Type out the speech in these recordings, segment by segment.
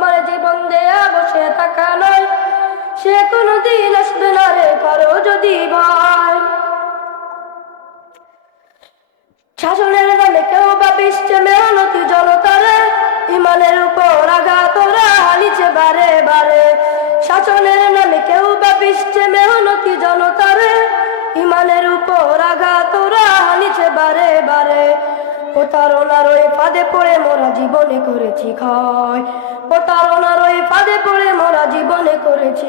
মানে জীবন দেয়া বসে থাকা নয়। সে কোনো দিন আসবে না রে কারও যদি ভয়। শাসনের নামে কেউ বা বিশ্বে মেহনতি জনতারে ইমানের উপর আঘাত ওরা হানিছে বারে বারে। শাসনের নামে কেউ বা বিশ্বে মেহনতি জনতারে ইমানের উপর আঘাত ওরা হানিছে বারে বারে। প্রতারণার ফাঁদে পড়ে মোরা জীবনে করেছি ফাঁদে পড়ে মোরা জীবনে করেছি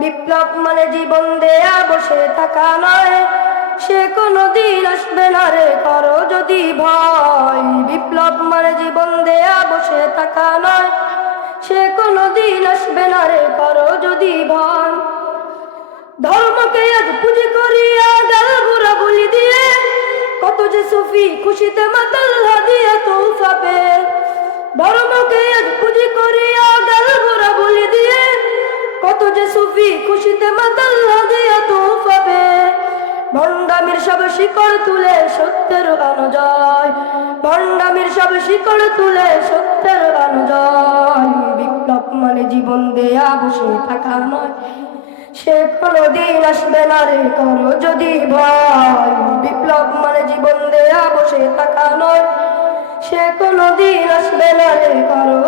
বিপ্লব মানে জীবন দেয়া, বসে থাকা নয়। সে কোনো দিন আসবে না রে, করো যদি ভয়। বিপ্লব মানে জীবন দেয়া, বসে থাকা নয়। সে কোনো দিন আসবে না রে, করো যদি ভয়। ধর্মকে আজ করিয়া কত সুফি খুশিতে মাতাল হাদিয়া তৌফা পে ধর্মকে আজ পুঁজি করিয়া গাল বুড়া বলি দিয়ে, কত যে সুফি খুশিতে মাতাল হাদিয়া তৌফা পে ভণ্ডামির সব শিকড় তুলে সত্যের অনুজয় ভণ্ডামির সব শিকড় তুলে সত্যের অনুজয় বিপ্লব মানে জীবন দেয়া বসে থাকা নয়। সে কোনো দিন আসবে না রে, করো যদি ভয়। বিপ্লব মানে জীবন দেয়া, বসে থাকা নয়। সে কোনো দিন আসবে না রে, করো